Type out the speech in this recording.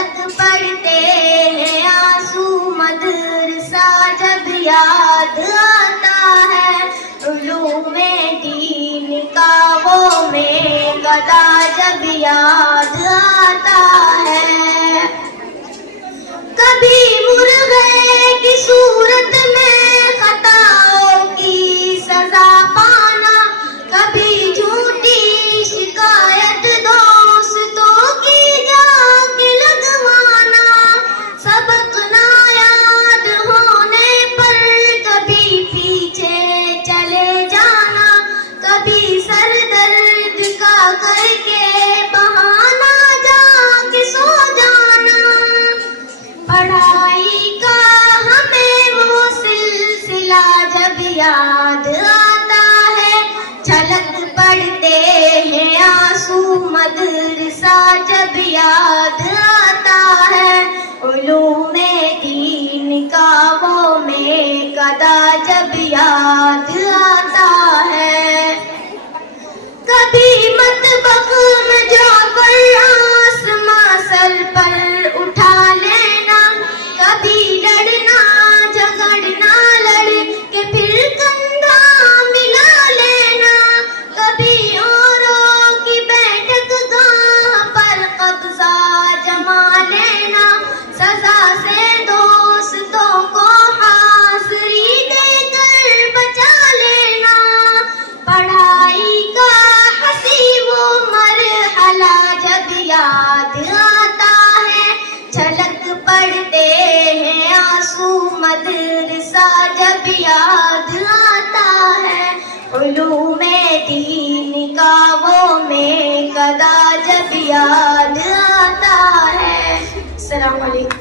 چھلک پڑتے ہیں آنسو مدرسہ جب یاد آتا ہے، علوم دین کا وہ میں گدا جب یاد آتا ہے۔ کبھی مرغے کی صورت میں خطاؤں کی سزا پانا، کبھی جھوٹی شکایت دوستوں کی جا کے لگوانا، سبق نایاد ہونے پر کبھی پیچھے چلے جانا، کبھی سر درد کا کر کے بہانا جا کے سو جانا۔ پڑھائی کا ہمیں وہ سلسلہ جب یاد آتا ہے، چھلک پڑتے ہیں آنسو مدرسہ جب یاد آتا ہے، علوم دین کا وہ میں گدا جب یاد آتا ہے۔ کبھی مطبخ میں جا کر آسماں سر پر اٹھا لینا، کبھی لڑنا جھگڑنا لڑ کے پھر کندھا ملا لینا، کبھی اوروں کی بیٹھک گاہ پر قبضہ جما لینا، سزا سے دوستوں کو حاضری دے کر بچا لینا۔ پڑھائی کا ہنسی وہ مرحلہ جب یاد آتا ہے، چھلک پڑتے ہیں آنسو مدرسہ جب یاد آتا ہے، علوم دین کا وہ میں گدا جب یاد آتا ہے۔ السلام علیکم۔